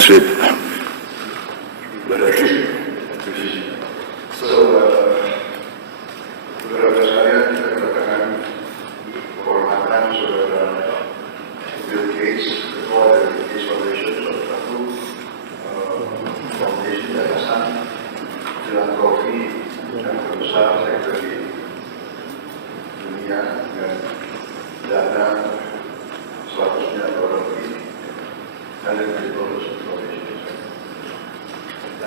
translate. Saudara sekalian, kita katakan kehormatan saudara Bill Gates, ketua dari Gates Foundation, salah satu foundation yayasan filantropi yang terbesar sektor di dunia dengan dana 100 miliar dolar lebih dan lebih foundation.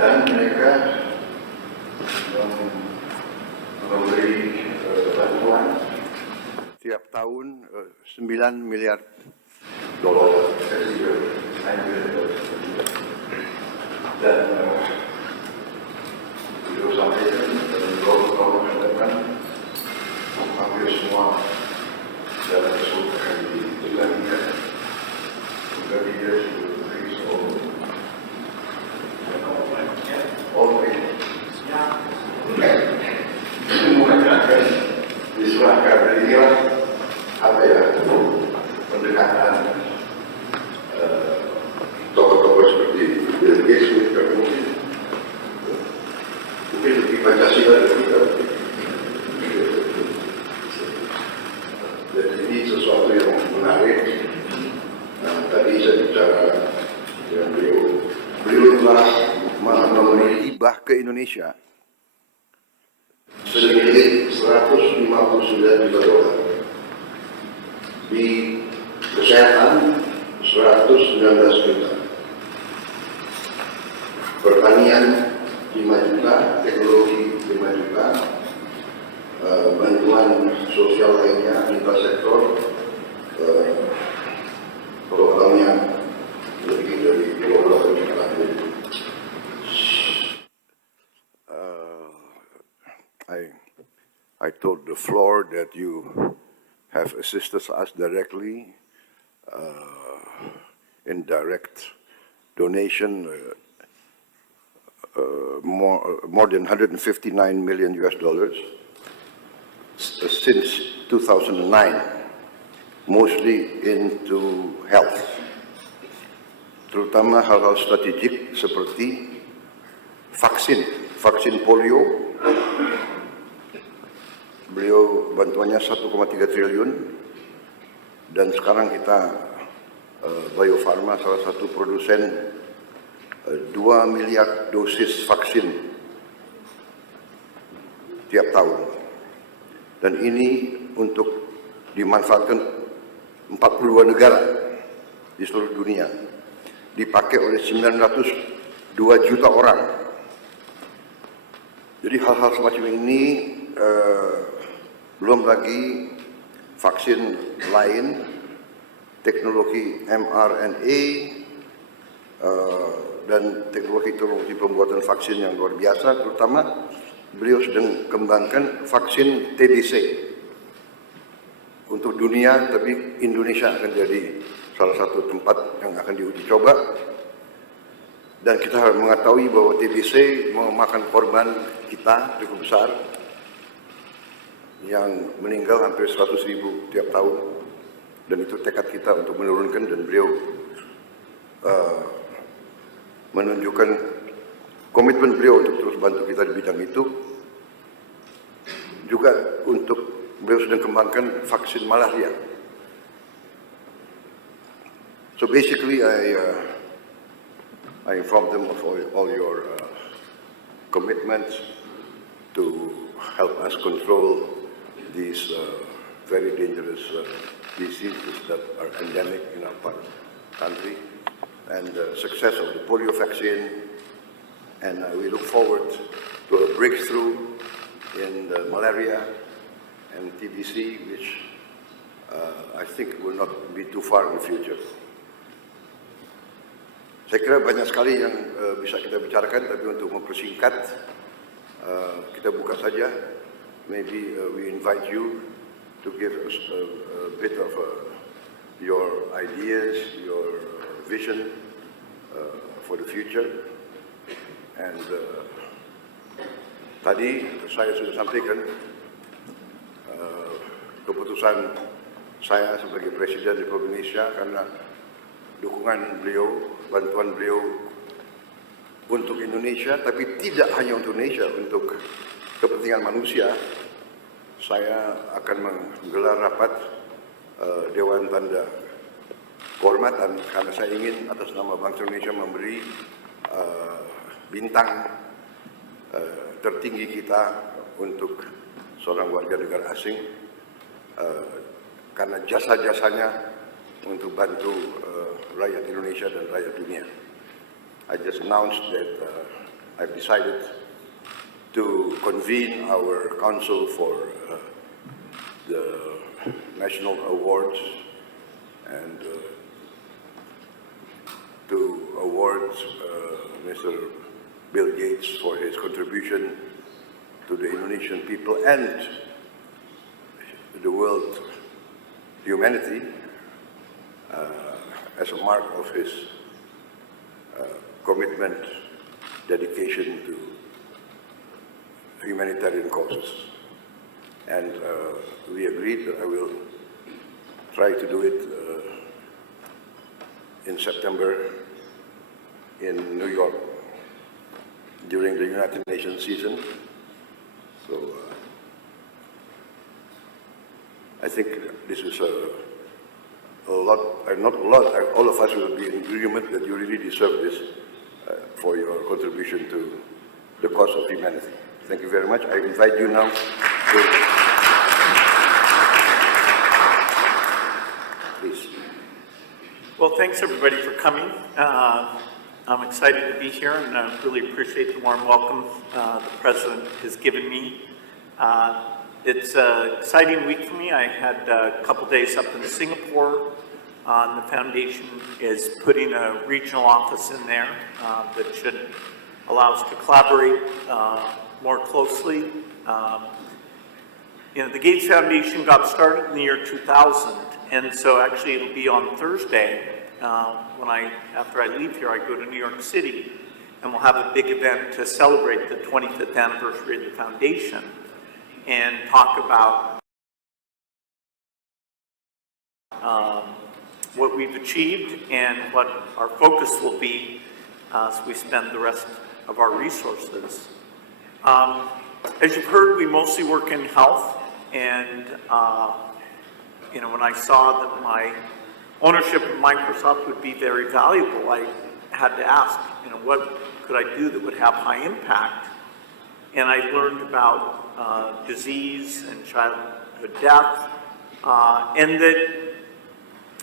Dan mereka memberi bantuan Tiap tahun 9 miliar dolar dan beliau sampaikan dalam beberapa tahun yang akan datang hampir semua dana tersebut akan dikembalikan bagi dia semua akan diserahkan. Dan inilah apa ya pendekatan tokoh-tokoh seperti Bill Gates mungkin lebih Pancasila dari kita. Dan ini sesuatu yang menarik. Nah, tadi saya bicara dengan beliau telah memberi hibah ke Indonesia senilai 159 juta dolar, di kesehatan 119 juta, pertanian 5 juta, teknologi 5 juta, bantuan sosial lainnya lintas sektor programnya lebih dari 20 juta. I told the floor that you have assisted us directly in direct donation, more than 159 million US dollars since 2009, mostly into health, terutama hal-hal strategik seperti vaksin polio. Beliau bantuannya 1,3 triliun, dan sekarang kita Bio Farma salah satu produsen 2 miliar dosis vaksin tiap tahun, dan ini untuk dimanfaatkan 42 negara di seluruh dunia, dipakai oleh 902 juta orang. Jadi hal-hal semacam ini, belum lagi vaksin lain, teknologi mRNA, dan teknologi pembuatan vaksin yang luar biasa. Terutama beliau sedang kembangkan vaksin TBC untuk dunia, tapi Indonesia akan jadi salah satu tempat yang akan diuji coba. Dan kita harus mengetahui bahwa TBC memakan korban kita cukup besar, yang meninggal hampir 100.000 tiap tahun, dan itu tekad kita untuk menurunkan. Dan beliau menunjukkan komitmen beliau untuk terus bantu kita di bidang itu. Juga untuk beliau sedang kembangkan vaksin malaria. So basically I informed them of all your commitments to help us control these very dangerous diseases that are endemic in our country, and the success of the polio vaccine. And we look forward to a breakthrough in the malaria and TBC, which I think will not be too far in the future. Saya kira banyak sekali yang bisa kita bicarakan, tapi untuk mempersingkat, kita buka saja. Maybe we invite you to give us a bit of your ideas, your vision for the future. And tadi saya sudah sampaikan keputusan saya sebagai Presiden Republik Indonesia, karena dukungan beliau, bantuan beliau untuk Indonesia, tapi tidak hanya untuk Indonesia, untuk kepentingan manusia. Saya akan menggelar rapat Dewan Tanda Kehormatan karena saya ingin atas nama bangsa Indonesia memberi bintang tertinggi kita untuk seorang warga negara asing karena jasa-jasanya untuk bantu rakyat Indonesia dan rakyat dunia. I just announced that I've decided to convene our council for the national awards and to award Mr. Bill Gates for his contribution to the Indonesian people and the world humanity as a mark of his commitment, dedication to humanitarian causes. And we agreed that I will try to do it in September in New York during the United Nations season. So I think this is a lot, not a lot, all of us will be in agreement that you really deserve this for your contribution to the cause of humanity. Thank you very much. I invite you now to... Please. Well, thanks everybody for coming. I'm excited to be here and I really appreciate the warm welcome the President has given me. It's an exciting week for me. I had a couple days up in Singapore. The foundation is putting a regional office in there that should allow us to collaborate more closely. The Gates Foundation got started in the year 2000, and so actually it'll be on Thursday after I leave here, I go to New York City, and we'll have a big event to celebrate the 25th anniversary of the foundation and talk about what we've achieved and what our focus will be as we spend the rest of our resources. As you've heard, we mostly work in health, and when I saw that my ownership of Microsoft would be very valuable, I had to ask, what could I do that would have high impact? And I learned about disease and childhood death, and that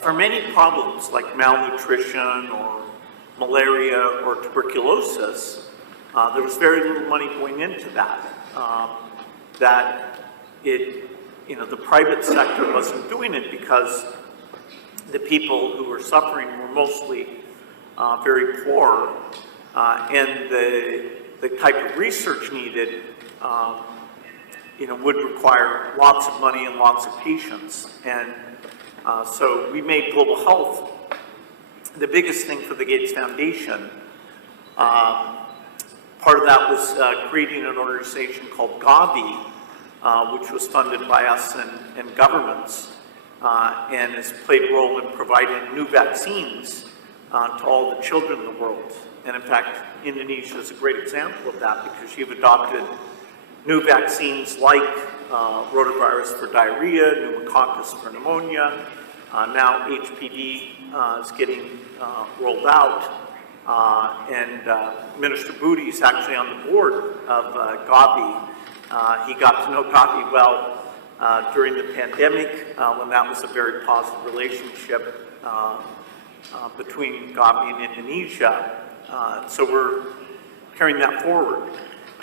for many problems like malnutrition or malaria or tuberculosis, there was very little money going into that. The private sector wasn't doing it because the people who were suffering were mostly very poor, and the type of research needed, would require lots of money and lots of patience. And so we made global health the biggest thing for the Gates Foundation. Part of that was creating an organization called Gavi, which was funded by us and governments, and has played a role in providing new vaccines to all the children in the world. And in fact, Indonesia is a great example of that because you've adopted new vaccines like rotavirus for diarrhea, pneumococcus for pneumonia. Now HPV is getting rolled out. And Minister Budi is actually on the board of Gavi. He got to know Gavi well during the pandemic when that was a very positive relationship between Gavi and Indonesia. So we're carrying that forward.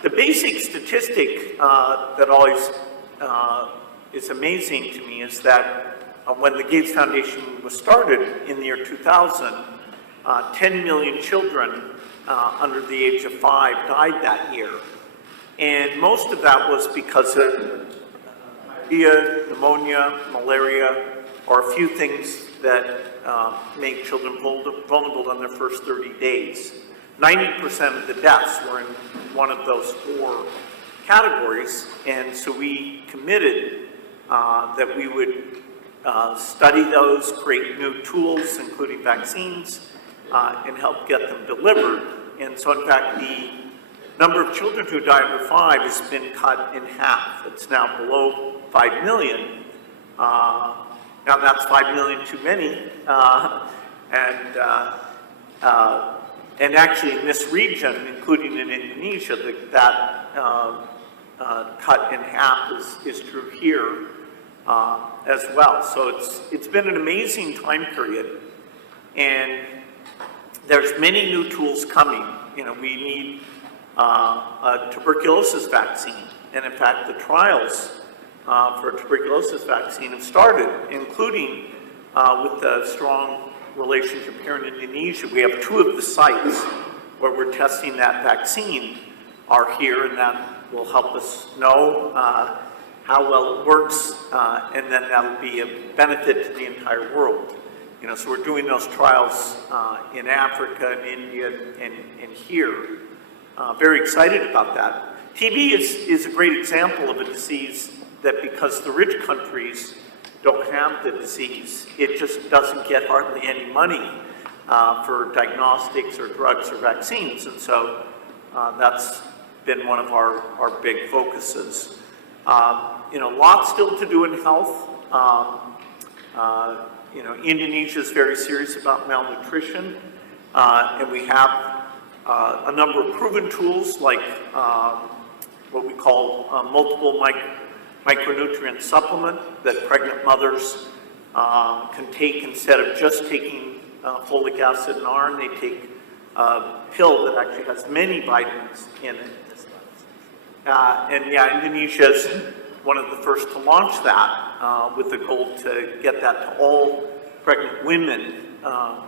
The basic statistic that always is amazing to me is that when the Gates Foundation was started in the year 2000, 10 million children under the age of 5 died that year. And most of that was because of diarrhea, pneumonia, malaria, or a few things that make children vulnerable in their first 30 days. 90% of the deaths were in one of those 4 categories, and so we committed that we would study those, create new tools, including vaccines, and help get them delivered. And so, in fact, the number of children who die under 5 has been cut in half. It's now below 5 million. Now, that's 5 million too many. And actually, in this region, including in Indonesia, that cut in half is true here as well. So it's been an amazing time period, and there's many new tools coming. We need a tuberculosis vaccine, and in fact, the trials for a tuberculosis vaccine have started, including with the strong relationship here in Indonesia. We have 2 of the sites where we're testing that vaccine are here, and that will help us know how well it works, and then that'll be a benefit to the entire world. So we're doing those trials in Africa and India and here. Very excited about that. TB is a great example of a disease that, because the rich countries don't have the disease, it just doesn't get hardly any money for diagnostics or drugs or vaccines. And so that's been one of our big focuses. Lots still to do in health. Indonesia is very serious about malnutrition, and we have a number of proven tools like what we call multiple micronutrient supplement that pregnant mothers can take instead of just taking folic acid and iron. They take a pill that actually has many vitamins in it. Indonesia is one of the first to launch that with the goal to get that to all pregnant women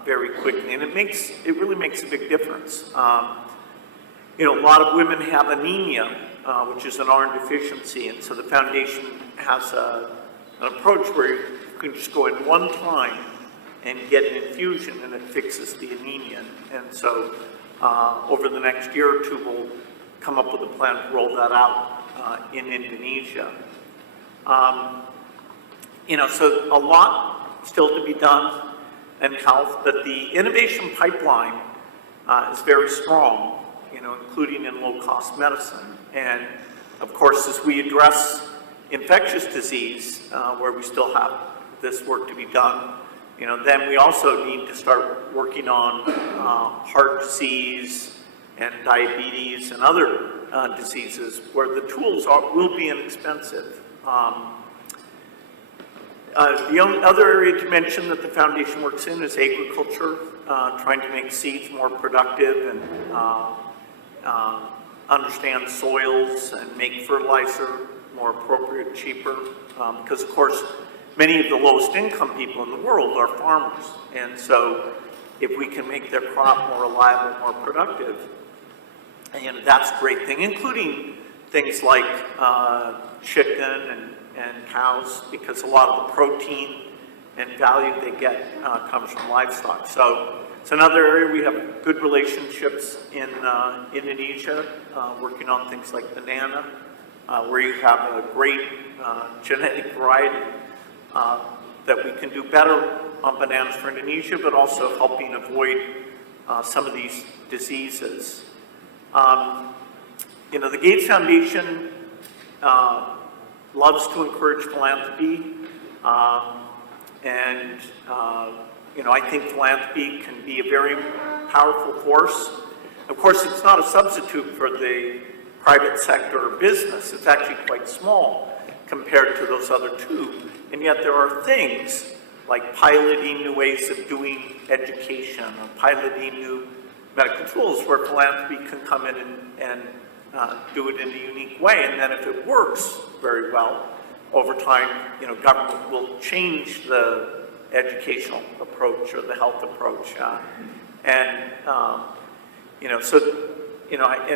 very quickly, and it really makes a big difference. A lot of women have anemia, which is an iron deficiency, and so the foundation has an approach where you can just go in one time and get an infusion, and it fixes the anemia. And so over the next year or 2, we'll come up with a plan to roll that out in Indonesia. So a lot still to be done in health, but the innovation pipeline is very strong, including in low-cost medicine. And of course, as we address infectious disease, where we still have this work to be done, then we also need to start working on heart disease and diabetes and other diseases where the tools will be inexpensive. The only other area to mention that the foundation works in is agriculture, trying to make seeds more productive and understand soils and make fertilizer more appropriate, cheaper, because of course many of the lowest income people in the world are farmers, and so if we can make their crop more reliable, more productive, that's a great thing, including things like chicken and cows, because a lot of the protein and value they get comes from livestock. So it's another area we have good relationships in Indonesia, working on things like banana, where you have a great genetic variety that we can do better on bananas for Indonesia, but also helping avoid some of these diseases. The Gates Foundation loves to encourage philanthropy, and I think philanthropy can be a very powerful force. Of course, it's not a substitute for the private sector or business. It's actually quite small compared to those other 2. And yet there are things like piloting new ways of doing education or piloting new medical tools where philanthropy can come in and do it in a unique way. And then if it works very well, over time, government will change the educational approach or the health approach. And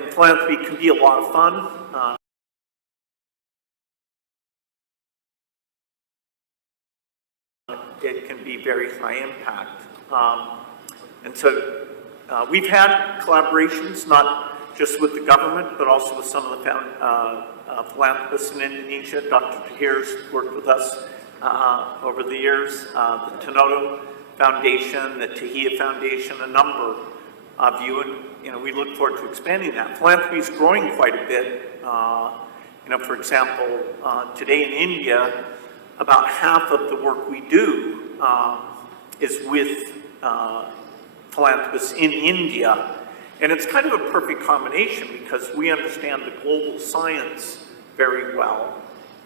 philanthropy can be a lot of fun. It can be very high impact. And so we've had collaborations, not just with the government, but also with some of the philanthropists in Indonesia. Dr. Tahir's worked with us over the years, the Tenoto Foundation, the Tahia Foundation, a number of you, and we look forward to expanding that. Philanthropy is growing quite a bit. For example, today in India, about half of the work we do is with philanthropists in India. And it's kind of a perfect combination because we understand the global science very well,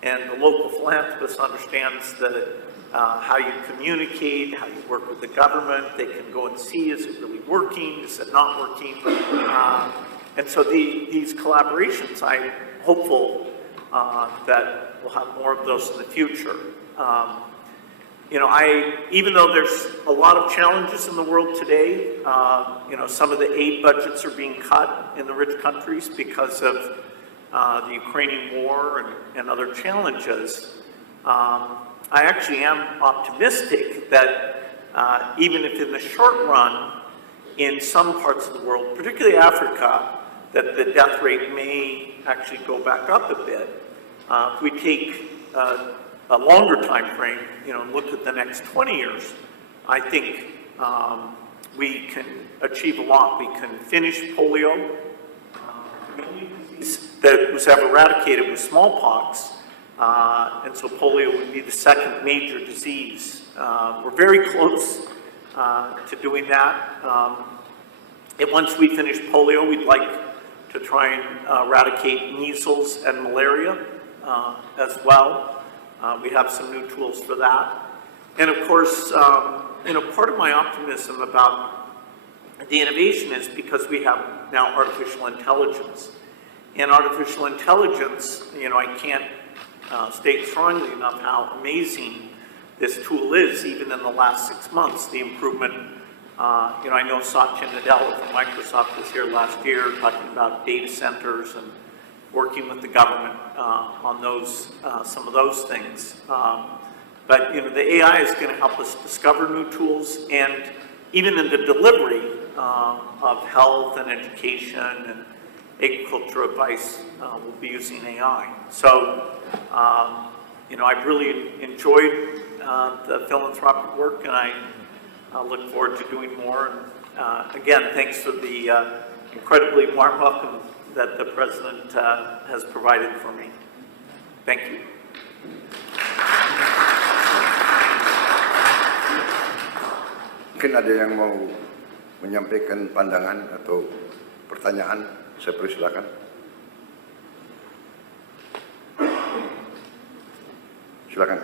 and the local philanthropist understands how you communicate, how you work with the government. They can go and see, is it really working, is it not working? And so these collaborations, I'm hopeful that we'll have more of those in the future. Even though there's a lot of challenges in the world today, some of the aid budgets are being cut in the rich countries because of the Ukrainian war and other challenges. I actually am optimistic that even if in the short run, in some parts of the world, particularly Africa, that the death rate may actually go back up a bit. If we take a longer time frame, and look at the next 20 years, I think we can achieve a lot. We can finish polio. The only disease that was ever eradicated was smallpox, and so polio would be the second major disease. We're very close to doing that. And once we finish polio, we'd like to try and eradicate measles and malaria as well. We have some new tools for that. And of course, part of my optimism about the innovation is because we have now artificial intelligence. And artificial intelligence, I can't state strongly enough how amazing this tool is, even in the last 6 months. The improvement, I know Satya Nadella from Microsoft was here last year talking about data centers and working with the government on those, some of those things. But the AI is going to help us discover new tools, and even in the delivery of health and education and agriculture advice, we'll be using AI. So, I've really enjoyed the philanthropic work, and I look forward to doing more. And again, thanks for the incredibly warm welcome that the President has provided for me. Thank you. Mungkin ada yang mau menyampaikan pandangan atau pertanyaan, saya persilakan. Silakan.